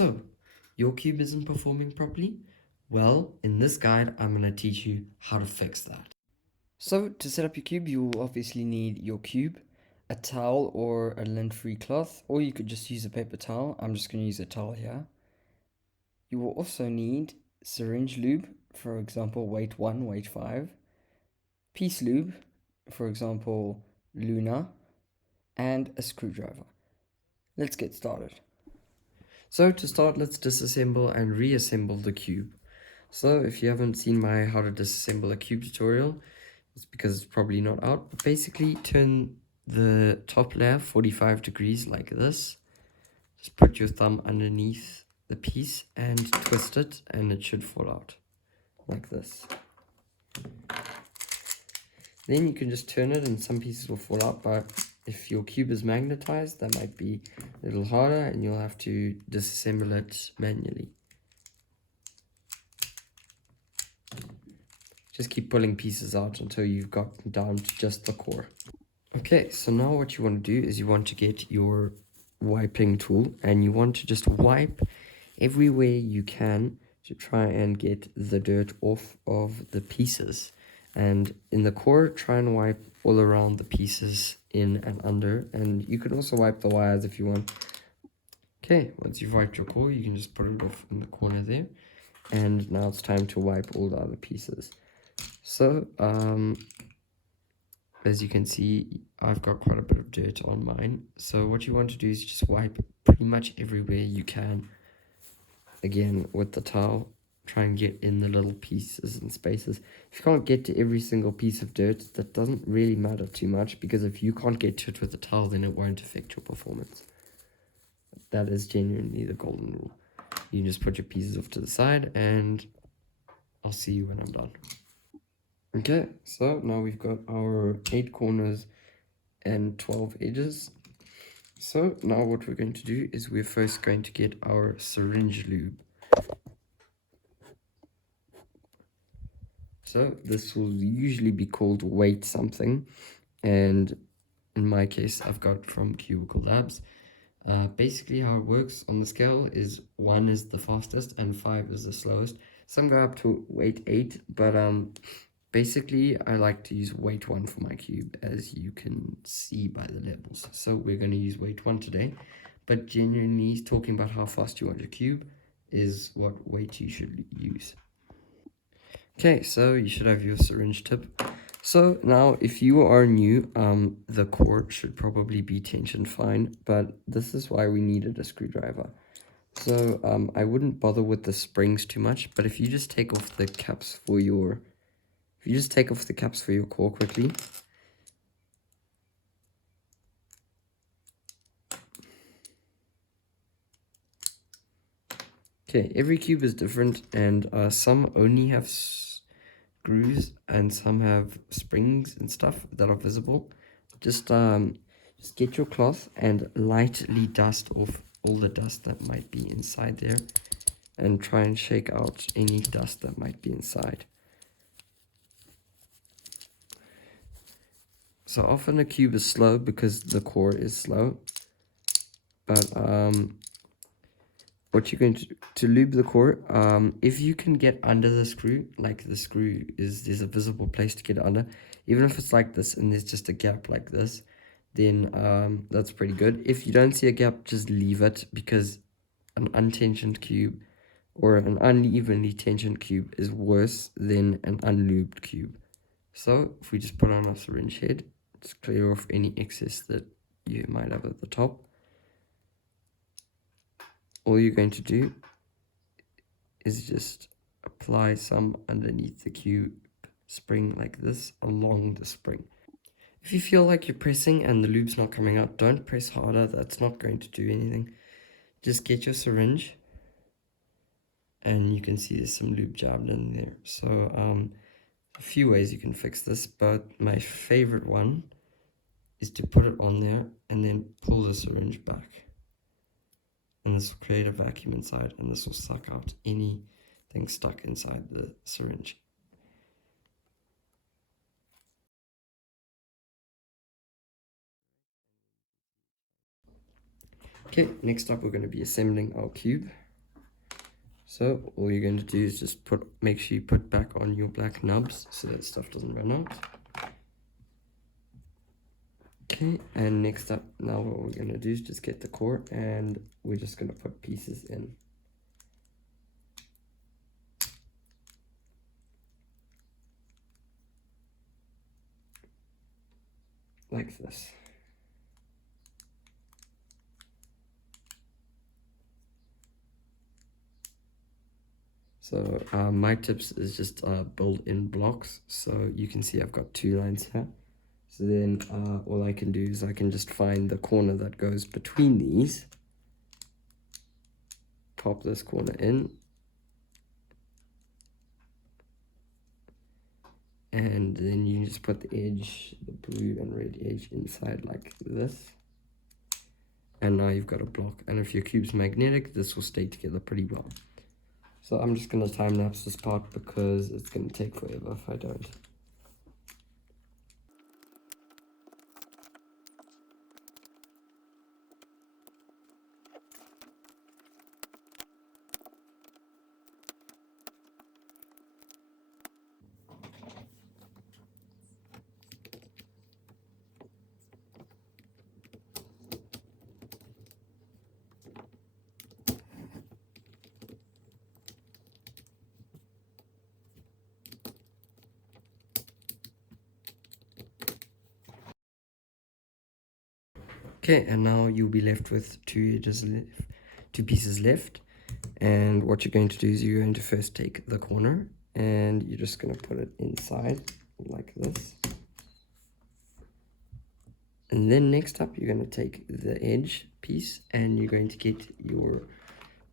So, your cube isn't performing properly? Well, in this guide, I'm going to teach you how to fix that. So to set up your cube, you will obviously need your cube, a towel or a lint-free cloth, or you could just use a paper towel. I'm just going to use a towel here. You will also need syringe lube, for example, weight 1, weight 5, piece lube, for example, Luna, and a screwdriver. Let's get started. So to start, let's disassemble and reassemble the cube. So if you haven't seen my how to disassemble a cube tutorial, it's because it's probably not out. But basically, turn the top layer 45 degrees like this. Just put your thumb underneath the piece and twist it, and it should fall out like this. Then you can just turn it and some pieces will fall out, but if your cube is magnetized, that might be a little harder and you'll have to disassemble it manually. Just keep pulling pieces out until you've gotten down to just the core. Okay, so now what you want to do is you want to get your wiping tool and you want to just wipe everywhere you can to try and get the dirt off of the pieces. And in the core, try and wipe all around the pieces in and under. And you can also wipe the wires if you want. Okay, once you've wiped your core, you can just put it off in the corner there. And now it's time to wipe all the other pieces. So, as you can see, I've got quite a bit of dirt on mine. So what you want to do is just wipe pretty much everywhere you can. Again, with the towel, try and get in the little pieces and spaces. If you can't get to every single piece of dirt, that doesn't really matter too much, because if you can't get to it with the towel, then it won't affect your performance. That is genuinely the golden rule. You just put your pieces off to the side, and I'll see you when I'm done. Okay, so now we've got our 8 corners and 12 edges. So now what we're going to do is we're first going to get our syringe lube. So this will usually be called weight something, and in my case I've got from Cubicle Labs. Basically how it works on the scale is 1 is the fastest and 5 is the slowest. Some go up to weight 8, but basically I like to use weight 1 for my cube, as you can see by the levels. So we're going to use weight 1 today, but genuinely talking about how fast you want your cube is what weight you should use. Okay, so you should have your syringe tip. So now if you are new, the core should probably be tensioned fine, but this is why we needed a screwdriver. So I wouldn't bother with the springs too much, but if you just take off the caps for your core quickly. Okay, every cube is different, and some only have screws and some have springs and stuff that are visible. Just get your cloth and lightly dust off all the dust that might be inside there, and try and shake out any dust that might be inside. So often a cube is slow because the core is slow, but what you're going to lube the core, if you can get under the screw, like the screw there's a visible place to get under, even if it's like this and there's just a gap like this, then that's pretty good. If you don't see a gap, just leave it, because an untensioned cube or an unevenly tensioned cube is worse than an unlubed cube. So if we just put on our syringe head, just clear off any excess that you might have at the top. All you're going to do is just apply some underneath the cube spring like this, along the spring. If you feel like you're pressing and the lube's not coming out, don't press harder. That's not going to do anything. Just get your syringe, and you can see there's some lube jabbed in there. So a few ways you can fix this, but my favorite one is to put it on there and then pull the syringe back. And this will create a vacuum inside, and this will suck out anything stuck inside the syringe. Okay, next up we're going to be assembling our cube. So all you're going to do is just make sure you put back on your black nubs so that stuff doesn't run out. Okay, and next up, now what we're going to do is just get the core, and we're just going to put pieces in. Like this. So my tips is just build in blocks. So you can see I've got 2 lines here. So then all I can do is I can just find the corner that goes between these, pop this corner in, and then you can just put the edge, the blue and red edge inside like this. And now you've got a block, and if your cube's magnetic, this will stay together pretty well. So I'm just going to time lapse this part because it's going to take forever if I don't. Okay, and now you'll be left with 2 edges left, 2 pieces left. And what you're going to do is you're going to first take the corner and you're just going to put it inside like this. And then next up, you're going to take the edge piece and you're going to get your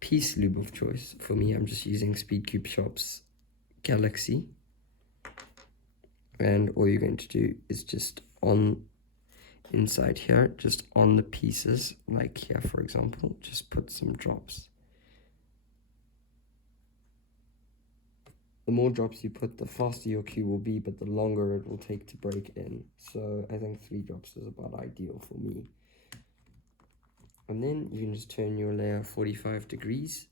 piece lube of choice. For me, I'm just using Speedcube Shop's Galaxy. And all you're going to do is just on inside here, just on the pieces, like here for example, just put some drops. The more drops you put, the faster your cube will be, but the longer it will take to break in. So I think 3 drops is about ideal for me. And then you can just turn your layer 45 degrees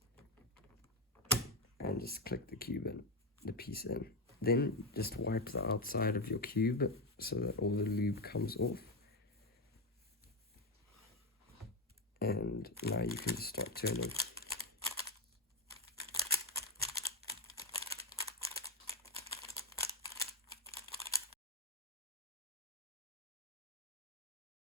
and just click the cube in, the piece in. Then just wipe the outside of your cube so that all the lube comes off. And now you can start turning.